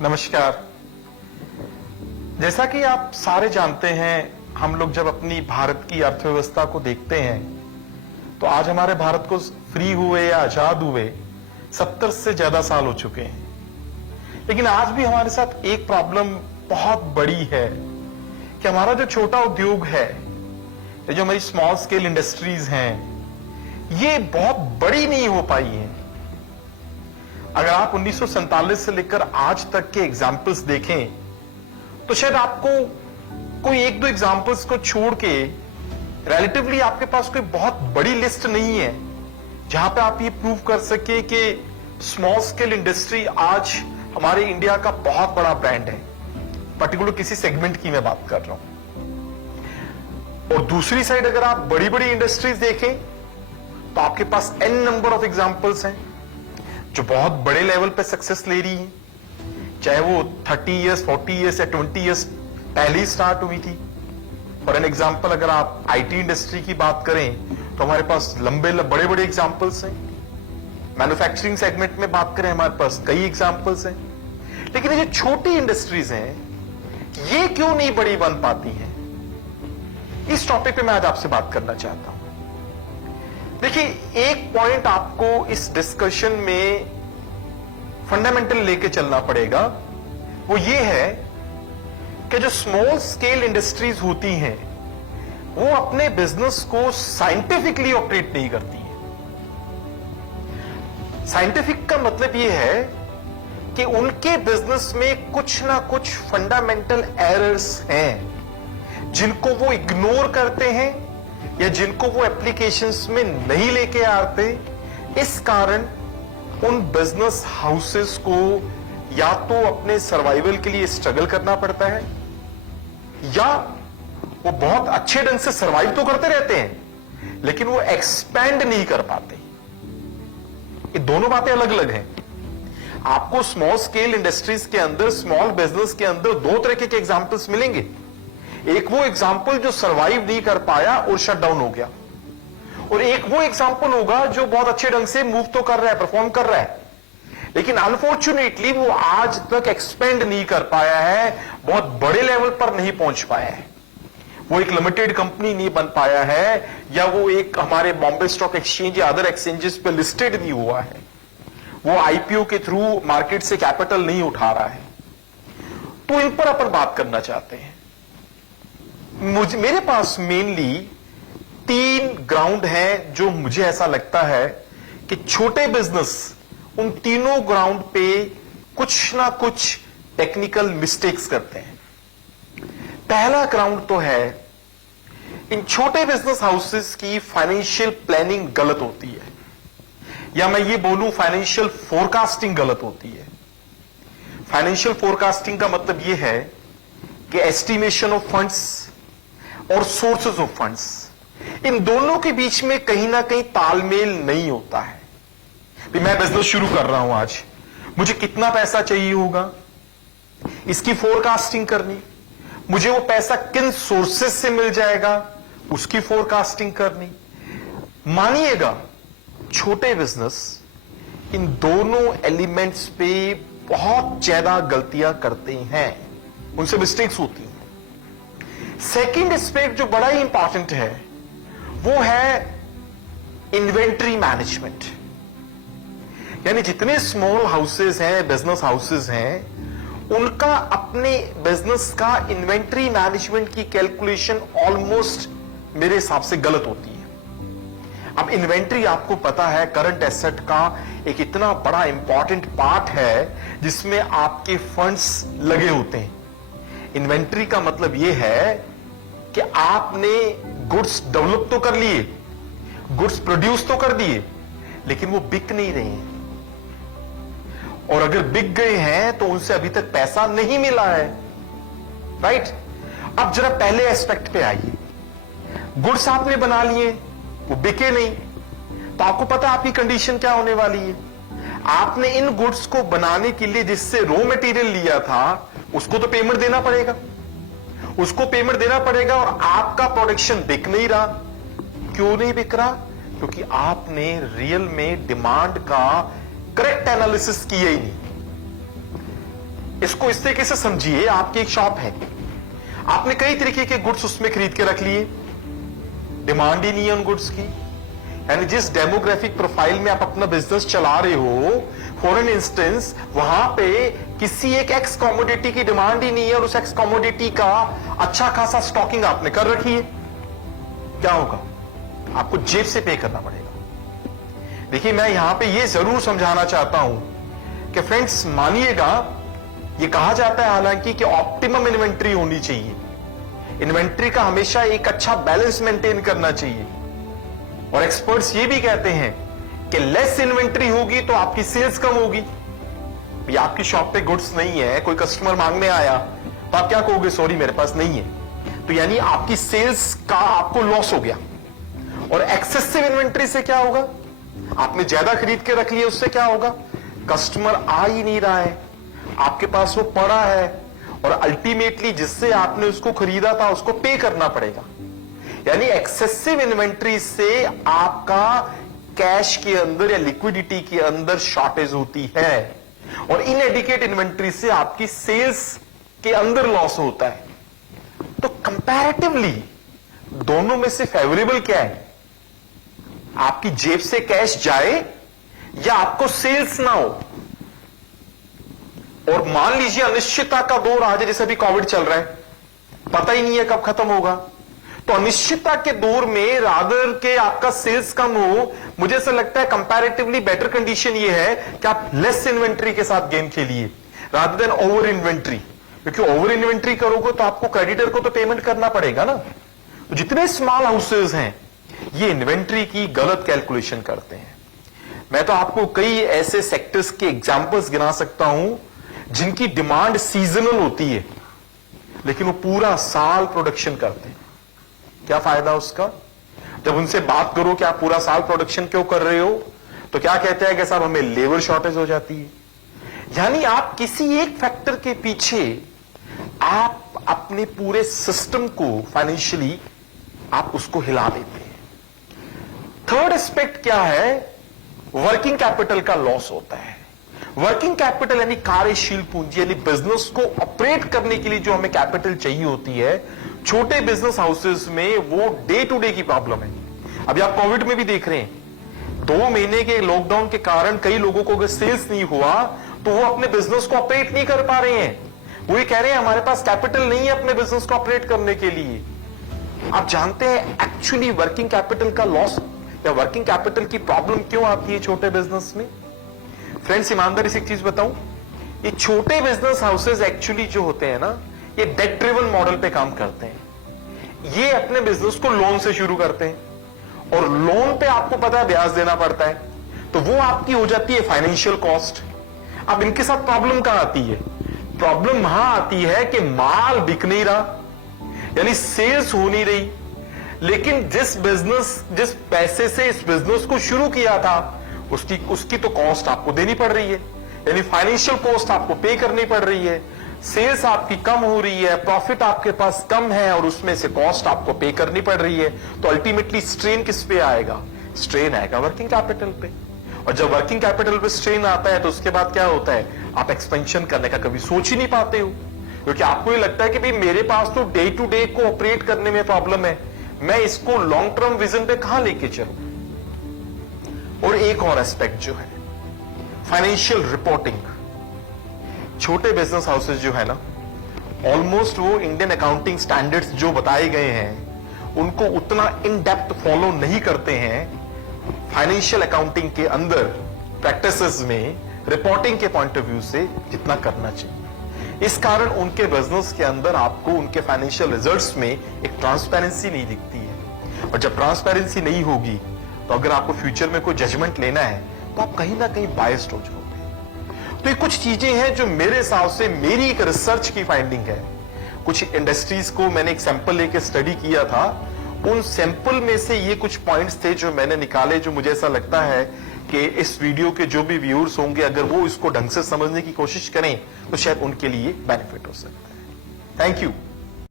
नमस्कार। जैसा कि आप सारे जानते हैं, हम लोग जब अपनी भारत की अर्थव्यवस्था को देखते हैं तो आज हमारे भारत को फ्री हुए या आजाद हुए 70 से ज्यादा साल हो चुके हैं। लेकिन आज भी हमारे साथ एक प्रॉब्लम बहुत बड़ी है कि हमारा जो छोटा उद्योग है, जो हमारी स्मॉल स्केल इंडस्ट्रीज हैं, ये बहुत बड़ी नहीं हो पाई है। अगर आप 1947 से लेकर आज तक के एग्जाम्पल्स देखें तो शायद आपको कोई एक दो एग्जाम्पल्स को छोड़ के रिलेटिवली आपके पास कोई बहुत बड़ी लिस्ट नहीं है जहां पे आप ये प्रूव कर सके कि स्मॉल स्केल इंडस्ट्री आज हमारे इंडिया का बहुत बड़ा ब्रांड है। पर्टिकुलर किसी सेगमेंट की मैं बात कर रहा हूं। और दूसरी साइड अगर आप बड़ी बड़ी इंडस्ट्रीज देखें तो आपके पास n नंबर ऑफ एग्जाम्पल्स हैं जो बहुत बड़े लेवल पे सक्सेस ले रही है, चाहे वो 30 इयर्स 40 इयर्स या 20 इयर्स पहले ही स्टार्ट हुई थी। फॉर एन एग्जांपल अगर आप आईटी इंडस्ट्री की बात करें तो हमारे पास बड़े बड़े एग्जांपल्स हैं। मैन्युफैक्चरिंग सेगमेंट में बात करें हमारे पास कई एग्जांपल्स हैं। लेकिन ये जो छोटी इंडस्ट्रीज हैं, ये क्यों नहीं बड़ी बन पाती हैं? इस टॉपिक पे मैं आज आपसे बात करना चाहता हूं। देखिए, एक पॉइंट आपको इस डिस्कशन में फंडामेंटल लेके चलना पड़ेगा, वो ये है कि जो स्मॉल स्केल इंडस्ट्रीज होती हैं वो अपने बिजनेस को साइंटिफिकली ऑपरेट नहीं करती हैं। साइंटिफिक का मतलब ये है कि उनके बिजनेस में कुछ ना कुछ फंडामेंटल एरर्स हैं जिनको वो इग्नोर करते हैं या जिनको वो एप्लीकेशंस में नहीं लेके आते। इस कारण उन बिजनेस हाउसेस को या तो अपने सर्वाइवल के लिए स्ट्रगल करना पड़ता है या वो बहुत अच्छे ढंग से सर्वाइव तो करते रहते हैं लेकिन वो एक्सपैंड नहीं कर पाते। ये दोनों बातें अलग अलग हैं। आपको स्मॉल स्केल इंडस्ट्रीज के अंदर, स्मॉल बिजनेस के अंदर दो तरह के एग्जांपल्स मिलेंगे। एक वो एग्जाम्पल जो सरवाइव नहीं कर पाया और शट डाउन हो गया, और एक वो एग्जाम्पल होगा जो बहुत अच्छे ढंग से मूव तो कर रहा है, परफॉर्म कर रहा है, लेकिन अनफॉर्चुनेटली वो आज तक एक्सपेंड नहीं कर पाया है, बहुत बड़े लेवल पर नहीं पहुंच पाया है, वो एक लिमिटेड कंपनी नहीं बन पाया है, या वो एक हमारे बॉम्बे स्टॉक एक्सचेंज या अदर एक्सचेंजेस पे लिस्टेड नहीं हुआ है, वो आईपीओ के थ्रू मार्केट से कैपिटल नहीं उठा रहा है। तो इन पर अपन बात करना चाहते हैं। मेरे पास मेनली 3 ग्राउंड हैं जो मुझे ऐसा लगता है कि छोटे बिजनेस उन तीनों ग्राउंड पे कुछ ना कुछ टेक्निकल मिस्टेक्स करते हैं। पहला ग्राउंड तो है, इन छोटे बिजनेस हाउसेस की फाइनेंशियल प्लानिंग गलत होती है, या मैं ये बोलूं फाइनेंशियल फोरकास्टिंग गलत होती है। फाइनेंशियल फोरकास्टिंग का मतलब ये है कि एस्टिमेशन ऑफ फंड्स और सोर्सेज ऑफ फंड्स, इन दोनों के बीच में कहीं ना कहीं तालमेल नहीं होता है। मैं बिजनेस शुरू कर रहा हूं, आज मुझे कितना पैसा चाहिए होगा, इसकी फोरकास्टिंग करनी, मुझे वो पैसा किन सोर्सेज से मिल जाएगा, उसकी फोरकास्टिंग करनी। मानिएगा छोटे बिजनेस इन दोनों एलिमेंट्स पे बहुत ज्यादा गलतियां करते हैं, उनसे मिस्टेक्स होती हैं। सेकेंड एस्पेक्ट जो बड़ा ही इंपॉर्टेंट है वो है इन्वेंट्री मैनेजमेंट। यानी जितने स्मॉल हाउसेस हैं, बिजनेस हाउसेस हैं, उनका अपने बिजनेस का इन्वेंट्री मैनेजमेंट की कैलकुलेशन ऑलमोस्ट मेरे हिसाब से गलत होती है। अब इन्वेंट्री आपको पता है करंट एसेट का एक इतना बड़ा इंपॉर्टेंट पार्ट है जिसमें आपके फंड्स लगे होते हैं। इन्वेंट्री का मतलब यह है कि आपने गुड्स डेवलप तो कर लिए, गुड्स प्रोड्यूस तो कर दिए, लेकिन वो बिक नहीं रहे हैं, और अगर बिक गए हैं तो उनसे अभी तक पैसा नहीं मिला है। राइट? अब जरा पहले एस्पेक्ट पे आइए। गुड्स आपने बना लिए, वो बिके नहीं, तो आपको पता आपकी कंडीशन क्या होने वाली है। आपने इन गुड्स को बनाने के लिए जिससे रॉ मटेरियल लिया था उसको तो पेमेंट देना पड़ेगा, उसको पेमेंट देना पड़ेगा, और आपका प्रोडक्शन बिक नहीं रहा। क्यों नहीं बिक रहा? क्योंकि आपने रियल में डिमांड का करेक्ट एनालिसिस किया ही नहीं। इसको इस तरीके से समझिए, आपकी एक शॉप है, आपने कई तरीके के गुड्स उसमें खरीद के रख लिए, डिमांड ही नहीं है उन गुड्स की, यानी जिस डेमोग्राफिक प्रोफाइल में आप अपना बिजनेस चला रहे हो, फॉर एन इंस्टेंस वहां पे किसी एक एक्स कॉमोडिटी की डिमांड ही नहीं है और उस एक्स कॉमोडिटी का अच्छा खासा स्टॉकिंग आपने कर रखी है, क्या होगा? आपको जेब से पे करना पड़ेगा। देखिए, मैं यहां पे ये जरूर समझाना चाहता हूं कि फ्रेंड्स मानिएगा, ये कहा जाता है हालांकि कि ऑप्टिमम इन्वेंट्री होनी चाहिए, इन्वेंट्री का हमेशा एक अच्छा बैलेंस मेंटेन करना चाहिए, और एक्सपर्ट्स ये भी कहते हैं कि लेस इन्वेंट्री होगी तो आपकी सेल्स कम होगी। आपकी शॉप पे गुड्स नहीं है, कोई कस्टमर मांगने आया तो आप क्या कहोगे? सॉरी मेरे पास नहीं है। तो यानी आपकी सेल्स का आपको लॉस हो गया। और एक्सेसिव इन्वेंट्री से क्या होगा? आपने ज्यादा खरीद के रख लिया, उससे क्या होगा? कस्टमर आ ही नहीं रहा है, आपके पास वो पड़ा है, और अल्टीमेटली जिससे आपने उसको खरीदा था उसको पे करना पड़ेगा। यानी एक्सेसिव इन्वेंट्री से आपका कैश के अंदर या लिक्विडिटी के अंदर शॉर्टेज होती है, और इनएडिक्वेट इन्वेंट्री से आपकी सेल्स के अंदर लॉस होता है। तो कंपैरेटिवली दोनों में से फेवरेबल क्या है? आपकी जेब से कैश जाए या आपको सेल्स ना हो? और मान लीजिए अनिश्चितता का दौर आ जाए, जैसे अभी कोविड चल रहा है, पता ही नहीं है कब खत्म होगा, तो अनिश्चितता के दौर में रादर के आपका सेल्स कम हो, मुझे ऐसा लगता है कंपैरेटिवली बेटर कंडीशन ये है कि आप लेस इन्वेंट्री के साथ गेम खेलिए रादर देन ओवर इन्वेंट्री। क्योंकि ओवर इन्वेंट्री करोगे तो आपको क्रेडिटर को तो पेमेंट करना पड़ेगा ना। तो जितने स्मॉल हाउसेज हैं ये इन्वेंट्री की गलत कैलकुलेशन करते हैं। मैं तो आपको कई ऐसे सेक्टर्स के एग्जांपल्स गिना सकता हूं जिनकी डिमांड सीजनल होती है लेकिन वो पूरा साल प्रोडक्शन करते हैं। क्या फायदा उसका? जब उनसे बात करो कि आप पूरा साल प्रोडक्शन क्यों कर रहे हो, तो क्या कहते हैं कि साहब हमें लेबर शॉर्टेज हो जाती है। यानी आप किसी एक फैक्टर के पीछे आप अपने पूरे सिस्टम को फाइनेंशियली आप उसको हिला देते हैं। थर्ड एस्पेक्ट क्या है? वर्किंग कैपिटल का लॉस होता है। वर्किंग कैपिटल यानी कार्यशील पूंजी, यानी बिजनेस को ऑपरेट करने के लिए जो हमें कैपिटल चाहिए होती है, छोटे बिजनेस हाउसेस में वो डे टू डे की प्रॉब्लम है। अभी आप कोविड में भी देख रहे हैं, 2 महीने के लॉकडाउन के कारण कई लोगों को अगर सेल्स नहीं हुआ तो वो अपने बिजनेस को ऑपरेट नहीं कर पा रहे हैं। वो ये कह रहे हैं हमारे पास कैपिटल नहीं है अपने बिजनेस को ऑपरेट करने के लिए। आप जानते हैं एक्चुअली वर्किंग कैपिटल का लॉस या वर्किंग कैपिटल की प्रॉब्लम क्यों आती है छोटे बिजनेस में? फ्रेंड्स, ईमानदारी से एक चीज बताऊं, ये छोटे बिजनेस हाउसेज एक्चुअली जो होते हैं ना, ये डेट ड्रिवन मॉडल पे काम करते हैं। ये अपने बिजनेस को लोन से शुरू करते हैं और लोन पे आपको पता है ब्याज देना पड़ता है, तो वो आपकी हो जाती है फाइनेंशियल कॉस्ट। अब इनके साथ प्रॉब्लम कहां आती है? प्रॉब्लम वहां आती है कि माल बिक नहीं रहा, यानी सेल्स हो नहीं रही, लेकिन जिस पैसे से इस बिजनेस को शुरू किया था उसकी तो कॉस्ट आपको देनी पड़ रही है, यानी फाइनेंशियल कॉस्ट आपको पे करनी पड़ रही है। सेल्स आपकी कम हो रही है, प्रॉफिट आपके पास कम है और उसमें से कॉस्ट आपको पे करनी पड़ रही है, तो अल्टीमेटली स्ट्रेन किस पे आएगा? स्ट्रेन आएगा वर्किंग कैपिटल पे। और जब वर्किंग कैपिटल पे स्ट्रेन आता है तो उसके बाद क्या होता है? आप एक्सपेंशन करने का कभी सोच ही नहीं पाते हो, क्योंकि आपको ये लगता है कि भाई मेरे पास तो डे टू डे को ऑपरेट करने में प्रॉब्लम है, मैं इसको लॉन्ग टर्म विजन पे कहां लेके चलूं। और एक और एस्पेक्ट जो है फाइनेंशियल रिपोर्टिंग। छोटे बिजनेस हाउसेस जो है ना, ऑलमोस्ट वो इंडियन अकाउंटिंग स्टैंडर्ड्स जो बताए गए हैं उनको उतना इन डेप्थ फॉलो नहीं करते हैं फाइनेंशियल अकाउंटिंग के अंदर प्रैक्टिसेस में, रिपोर्टिंग के पॉइंट ऑफ व्यू से जितना करना चाहिए। इस कारण उनके बिजनेस के अंदर आपको उनके फाइनेंशियल रिजल्ट्स में एक ट्रांसपेरेंसी नहीं दिखती है, और जब ट्रांसपेरेंसी नहीं होगी तो अगर आपको फ्यूचर में कोई जजमेंट लेना है तो आप कहीं ना कहीं बायस्ड हो जाओगे। तो ये कुछ चीजें हैं जो मेरे हिसाब से मेरी एक रिसर्च की फाइंडिंग है। कुछ इंडस्ट्रीज को मैंने एक सैंपल लेके स्टडी किया था, उन सैंपल में से ये कुछ पॉइंट्स थे जो मैंने निकाले, जो मुझे ऐसा लगता है कि इस वीडियो के जो भी व्यूअर्स होंगे अगर वो इसको ढंग से समझने की कोशिश करें तो शायद उनके लिए बेनिफिट हो सकता है। Thank you.